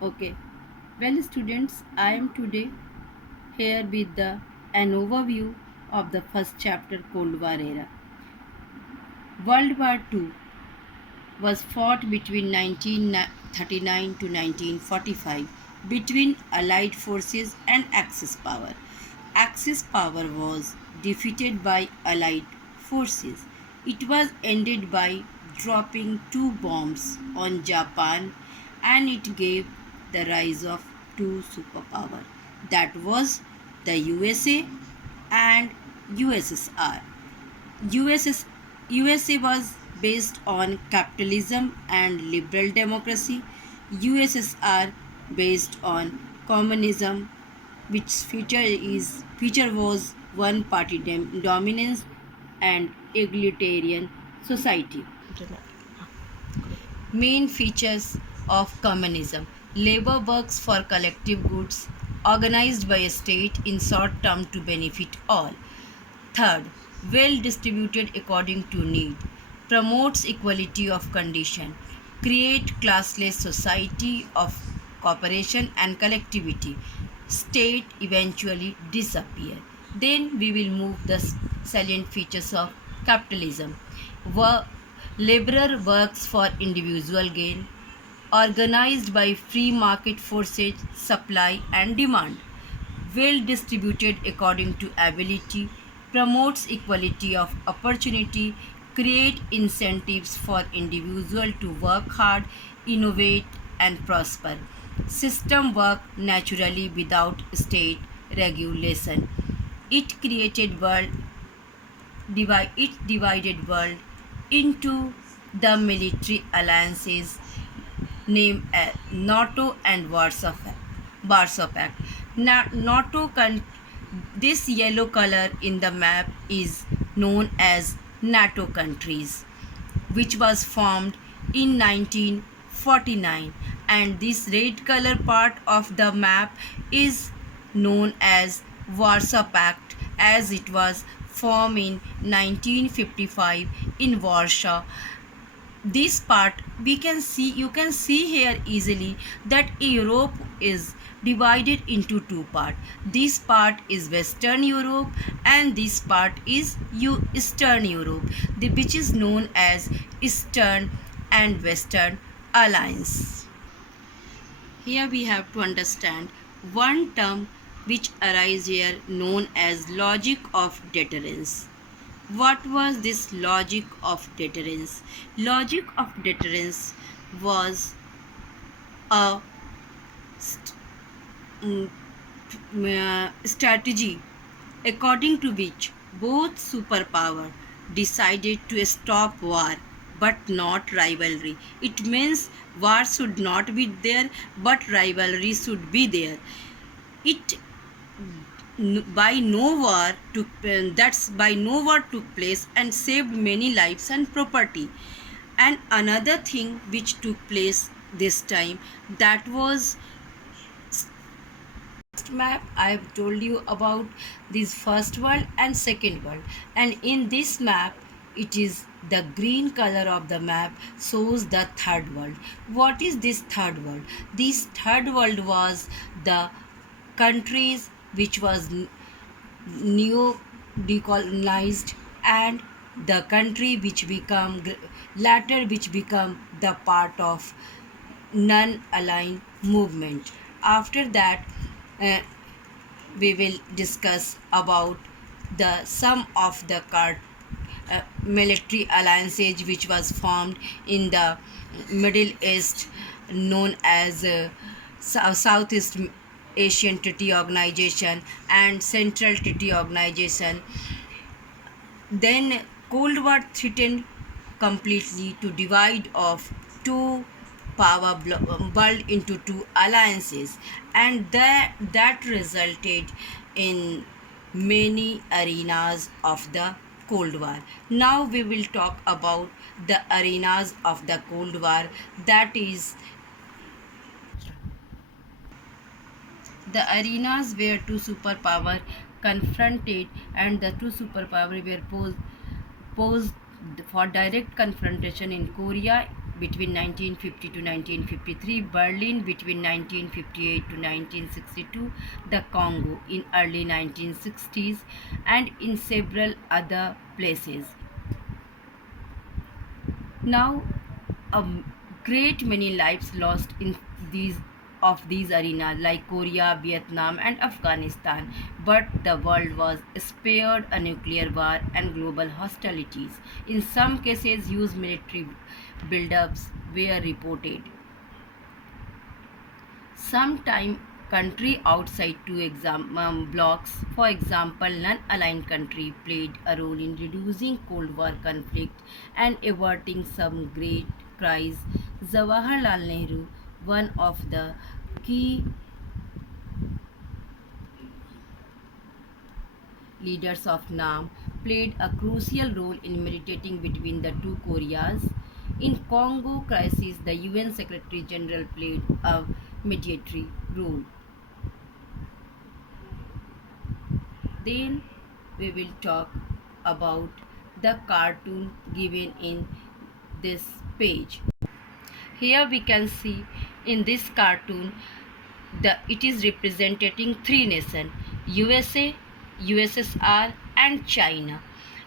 Okay. Well, students, I am today here with an overview of the first chapter, Cold War era. World War II was fought between 1939 to 1945 between Allied forces and Axis power. Axis power was defeated by Allied forces. It was ended by dropping two bombs on Japan, and it gave the rise of two superpowers. That was the USA and USSR. USS, USA was based on capitalism and liberal democracy. USSR based on communism, which feature was one party dominance and egalitarian society. Main features of communism: labor works for collective goods, organized by a state in short term to benefit all. Third, well distributed according to need, promotes equality of condition, create classless society of cooperation and collectivity. State eventually disappear. Then we will move the salient features of capitalism. Laborer works for individual gain, organized by free market forces, supply and demand, well distributed according to ability, promotes equality of opportunity, create incentives for individual to work hard, innovate and prosper. System work naturally without state regulation. It created world it divided world into the military alliances named NATO and Warsaw Pact. This yellow color in the map is known as NATO countries, which was formed in 1949, and this red color part of the map is known as Warsaw Pact, as it was formed in 1955 in Warsaw. This part you can see here easily that Europe is divided into two parts. This part is Western Europe and this part is Eastern Europe, which is known as Eastern and Western Alliance. Here we have to understand one term which arises here known as logic of deterrence. What was this logic of deterrence? Logic of deterrence was a mm, strategy according to which both superpower decided to stop war but not rivalry. It means war should not be there but rivalry should be there. It by no war took that's by no war took place and saved many lives and property. And another thing which took place this time, that was map. I have told you about this first world and second world, and in this map it is the green color of the map shows the third world. What is this third world? This third world was the countries which was neo decolonized, and the country which become latter which become the part of non-aligned movement. After that, uh, we will discuss about the some of the military alliances which was formed in the Middle East, known as Southeast Asian Treaty Organization and Central Treaty Organization. Then Cold War threatened completely to divide of two world into two alliances, and that resulted in many arenas of the Cold War. Now we will talk about the arenas of the Cold War, that is the arenas where two superpowers confronted, and the two superpowers were posed for direct confrontation in Korea between 1950 to 1953, Berlin between 1958 to 1962, the Congo in early 1960s, and in several other places. Now, a great many lives lost in these arenas like Korea, Vietnam, and Afghanistan, but the world was spared a nuclear war and global hostilities. In some cases, huge military buildups were reported. Sometime country outside two blocks, for example, non-aligned country played a role in reducing Cold War conflict and averting some great crises. Jawaharlal Nehru, one of the key leaders of NAM, played a crucial role in mediating between the two Koreas. In Congo crisis, the UN Secretary General played a mediatory role. Then we will talk about the cartoon given in this page. Here we can see in this cartoon it is representing three nations: USA, USSR, and China.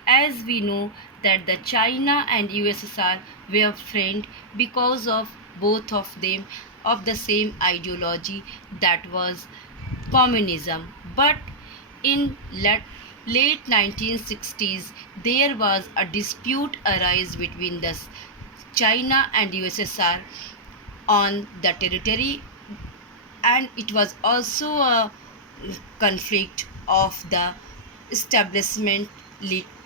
As we know that the China and USSR were friends because of both of them of the same ideology, that was communism. But in late 1960s, there was a dispute arise between the China and USSR on the territory, and it was also a conflict of the establishment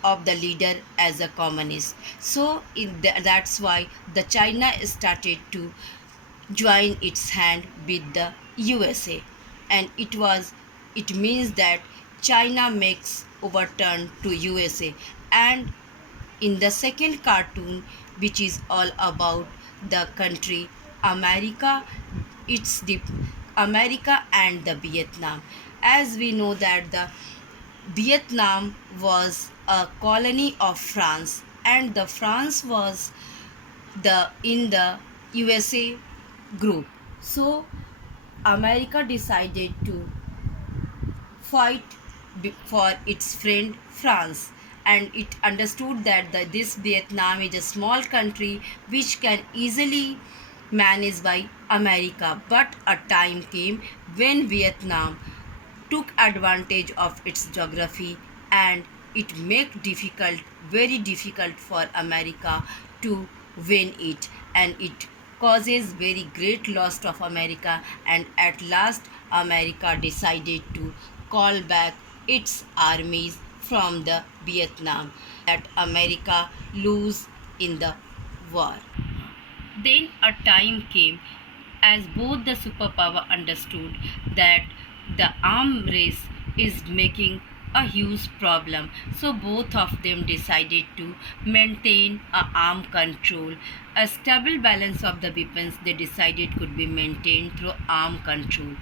of the leader as a communist. So that's why the China started to join its hand with the USA, and it means that China makes overturn to USA. And in the second cartoon, which is all about the country America, it's the America and the Vietnam. As we know that the Vietnam was a colony of France, and the France was the in the USA group. So America decided to fight for its friend France, and it understood that this Vietnam is a small country which can easily managed by America. But a time came when Vietnam took advantage of its geography, and it made difficult, very difficult for America to win it, and it causes very great loss of America. And at last America decided to call back its armies from the Vietnam, that America lose in the war. Then a time came as both the superpower understood that the arms race is making a huge problem. So both of them decided to maintain a arm control. A stable balance of the weapons they decided could be maintained through arm control.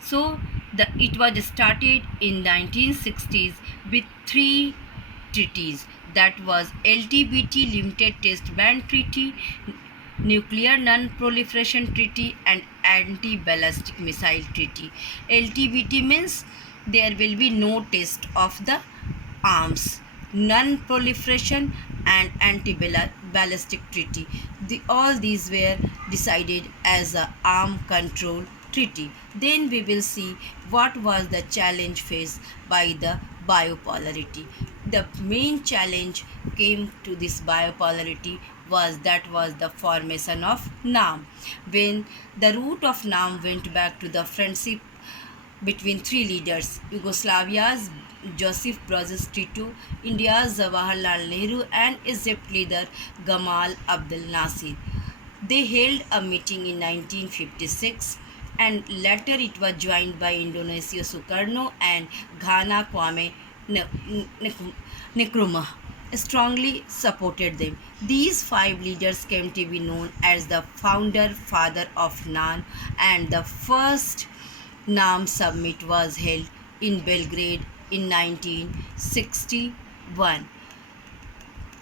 So it was started in 1960s with three treaties, that was LTBT, Limited Test Ban Treaty, Nuclear Non-Proliferation Treaty, and Anti-Ballistic Missile Treaty. LTBT means there will be no test of the arms. Non-proliferation and anti-ballistic treaty. All these were decided as a arm control treaty. Then we will see what was the challenge faced by the biopolarity. The main challenge came to this biopolarity was the formation of NAM. When the root of NAM went back to the friendship between three leaders: Yugoslavia's Joseph Broz Tito, India's Jawaharlal Nehru, and Egypt leader Gamal Abdel Nasser. They held a meeting in 1956, and later it was joined by Indonesia Sukarno and Ghana Kwame Nkrumah strongly supported them. These five leaders came to be known as the founder father of NAM, and the first NAM summit was held in Belgrade in 1961.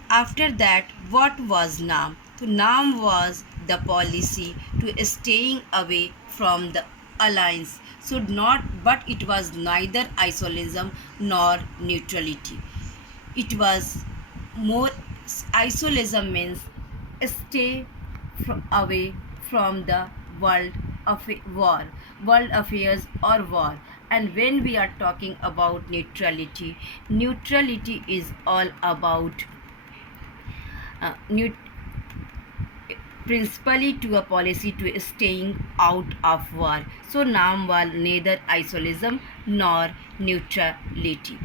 After that, what was NAM? So NAM was the policy to staying away from the alliance. So not, but it was neither isolation nor neutrality. It was more isolation means stay away from the world of war, world affairs or war. And when we are talking about neutrality, neutrality is all about uh, neut- principally to a policy to staying out of war. So NAM was neither isolation nor neutrality.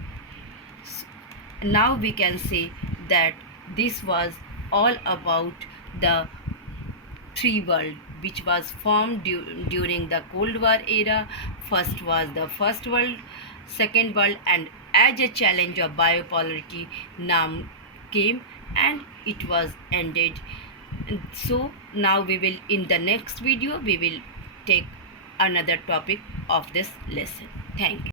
Now we can say that this was all about the three world which was formed during the Cold War era. First was the First World, Second World, and as a challenge of bipolarity, NAM came and it was ended. So now we will, in the next video, we will take another topic of this lesson. Thank you.